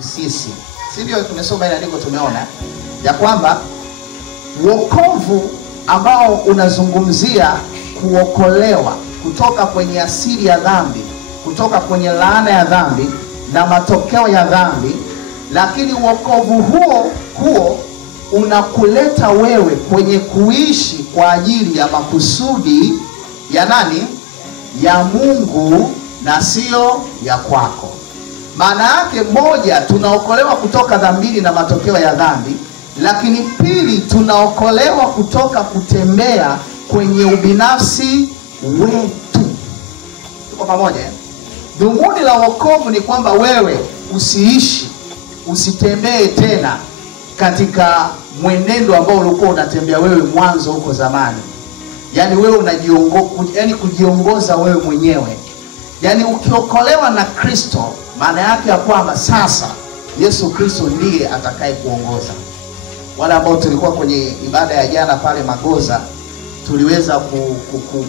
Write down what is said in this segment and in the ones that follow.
sisi. Si ndio tumesoma ile andiko, tumeona ya kwamba wokovu ambao unazungumzia kuokolewa kutoka kwenye asili ya dhambi, kutoka kwenye laana ya dhambi na matokeo ya dhambi, lakini wokovu huo unakuleta wewe kwenye kuishi kwa ajili ya makusudi ya nani? Ya Mungu na sio ya kwako. Maana yake moja, tunaokolewa kutoka dhambini na matokeo ya dhambi, lakini pili, tunaokolewa kutoka kutembea kwenye ubinafsi wetu. Tuko pamoja? Dhumuni la wokovu ni kwamba wewe usitembee tena katika mwenendo ambao ulikuwa unatembea wewe mwanzo huko zamani. Yaani wewe kujiongoza wewe mwenyewe. Yaani ukiokolewa na Kristo, maana yake ya kwamba sasa Yesu Kristo ndiye atakaye kuongoza. Wale ambao tulikuwa kwenye ibada ya jana pale Magoza, tuliweza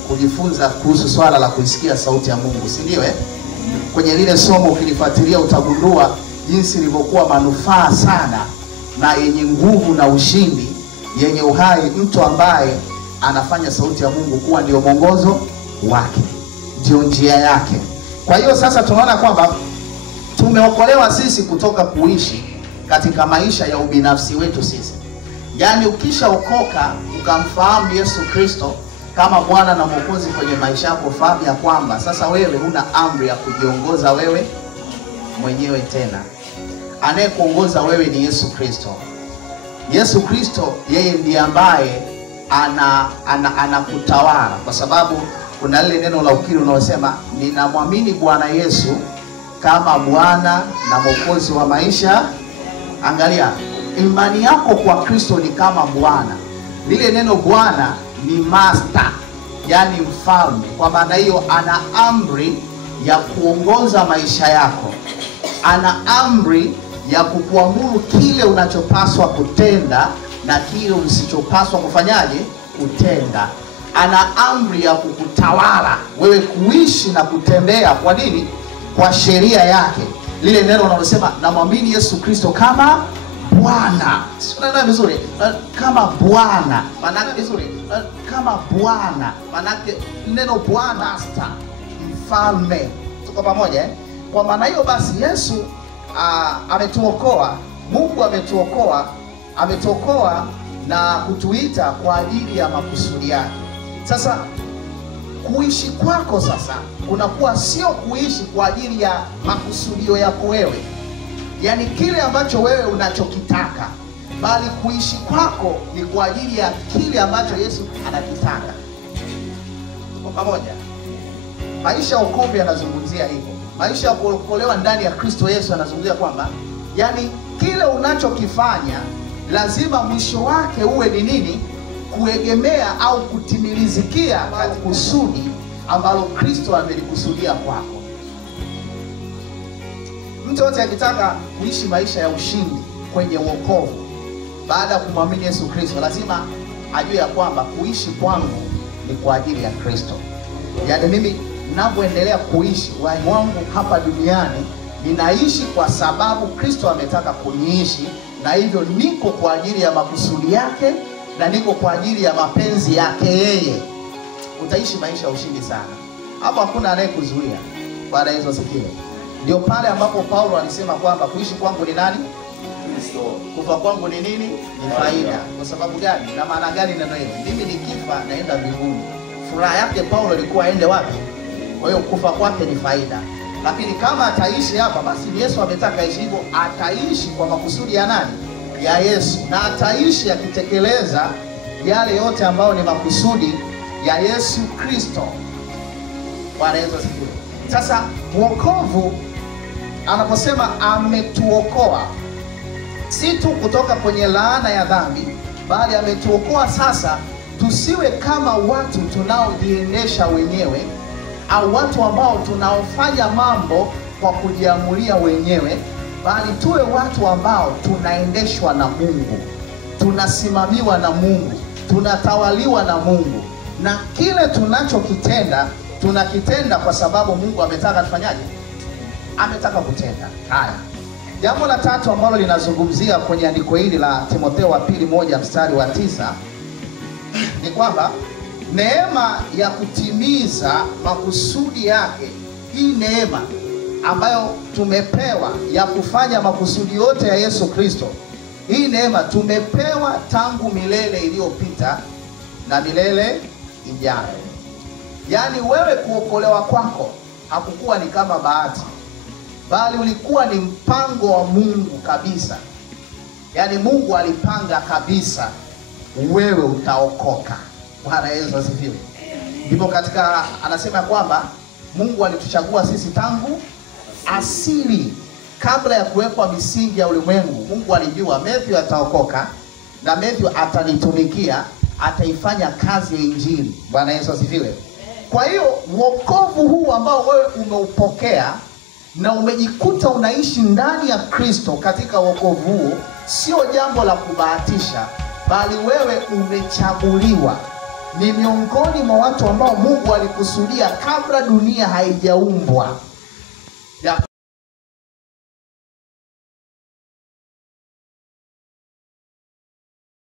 kujifunza kuhusu swala la kuisikia sauti ya Mungu, si ndio? Kwenye lile somo ukilifuatilia utagundua jinsi lilivyokuwa manufaa sana na yenye nguvu na ushindi, yenye uhai, mtu ambaye anafanya sauti ya Mungu kuwa ndio mwongozo wake, ndio njia yake. Kwa hiyo sasa tunaona kwamba tumeokolewa sisi kutoka kuishi katika maisha ya ubinafsi wetu sisi. Yaani ukishaokoka ukamfahamu Yesu Kristo kama Bwana na Mwokozi kwenye maisha yako, fahamu ya kwamba sasa wewe huna amri ya kujiongoza wewe mwenyewe tena. Anayekuongoza wewe ni Yesu Kristo. Yesu Kristo yeye ndiye ambaye anakutawala, kwa sababu kuna lile neno la ukiri unaosema ninamwamini Bwana Yesu kama Bwana na Mwokozi wa maisha. Angalia, imani yako kwa Kristo ni kama Bwana. Lile neno Bwana ni master, yani mfalme. Kwa maana hiyo ana amri ya kuongoza maisha yako. Ana amri ya kukuamuru kile unachopaswa kutenda na kile usichopaswa kufanyaje? Kutenda. Ana amri ya kukutawala wewe kuishi na kutembea. Kwa nini? Kwa sheria yake. Lile neno unalosema namwamini Yesu Kristo kama Bwana. Unaelewa vizuri? Kama Bwana. Maana yake vizuri? Kama Bwana. Maana yake neno Bwana master, mfalme. Tuko pamoja eh? Kwa maana hiyo basi Yesu ametuokoa, Mungu ametuokoa na kutuita kwa ajili ya makusudi yake. Sasa kuishi kwako sasa kunakuwa sio kuishi kwa ajili ya makusudio yako wewe, yaani kile ambacho wewe unachokitaka, bali kuishi kwako ni kwa ajili ya kile ambacho Yesu anakitaka. Tuko pamoja? Maisha ya wokovu yanazungumzia hivyo. Maisha ya kuokolewa ndani ya Kristo Yesu anazungumzia kwamba yani kile unachokifanya lazima mwisho wake uwe ni nini? Kuegemea au kutimilizikia katika kusudi ambalo Kristo amelikusudia kwako. Mtu yote akitaka kuishi maisha ya ushindi kwenye wokovu baada ya kumwamini Yesu Kristo, lazima ajue ya kwamba kuishi kwangu ni kwa ajili ya Kristo. Yaani mimi ninapoendelea kuishi wangu hapa duniani, ninaishi kwa sababu Kristo ametaka kuniishi, na hivyo niko kwa ajili ya makusudi yake na niko kwa ajili ya mapenzi yake yeye. Utaishi maisha ya ushindi sana. Hapo hakuna anayekuzuia. Baada hizo sikiwe. Ndio pale ambapo Paulo alisema kwamba kuishi kwangu ni nani? Kristo. Kufa kwangu ni nini? Ni faida. Kwa sababu gani? Na maana gani neno hilo? Mimi nikifa naenda mbinguni. Furaha yake Paulo ilikuwa aende wapi? Kwa hiyo kufa kwake ni faida. Lakini kama ataishi hapa, basi Yesu ametaka aishi hivyo, ataishi kwa makusudi ya nani? Ya Yesu. Na ataishi akitekeleza yale yote ambayo ni makusudi ya Yesu Kristo. Bwana Yesu asifiwe. Sasa wokovu anaposema ametuokoa, si tu kutoka kwenye laana ya dhambi, bali ametuokoa sasa tusiwe kama watu tunaojiendesha wenyewe, au watu ambao tunaofanya mambo kwa kujiamulia wenyewe, bali tuwe watu ambao tunaendeshwa na Mungu, tunasimamiwa na Mungu, tunatawaliwa na Mungu, na kile tunachokitenda tunakitenda kwa sababu Mungu ametaka tufanyaje? Ametaka kutenda. Haya, Jambo la tatu ambalo linazungumzia kwenye andiko hili la Timotheo wa pili 1 mstari wa 9 ni kwamba neema ya kutimiza makusudi yake, hii neema ambayo tumepewa ya kufanya makusudi yote ya Yesu Kristo, hii neema tumepewa tangu milele iliyopita na milele ijayo. Yaani wewe kuokolewa kwako hakukuwa ni kama bahati, bali ulikuwa ni mpango wa Mungu kabisa. Yaani Mungu alipanga kabisa wewe utaokoka. Bwana Yesu asifiwe. Ndipo katika anasema kwamba Mungu alituchagua sisi tangu asili, kabla ya kuwekwa misingi ya ulimwengu. Mungu alijua Matthew ataokoka na Matthew atanitumikia, ataifanya kazi ya injili. Bwana Yesu asifiwe. Kwa hiyo wokovu huu ambao wewe umeupokea na umejikuta unaishi ndani ya Kristo katika wokovu huu, sio jambo la kubahatisha, bali wewe umechaguliwa. Ni miongoni mwa watu ambao Mungu alikusudia kabla dunia haijaumbwa ya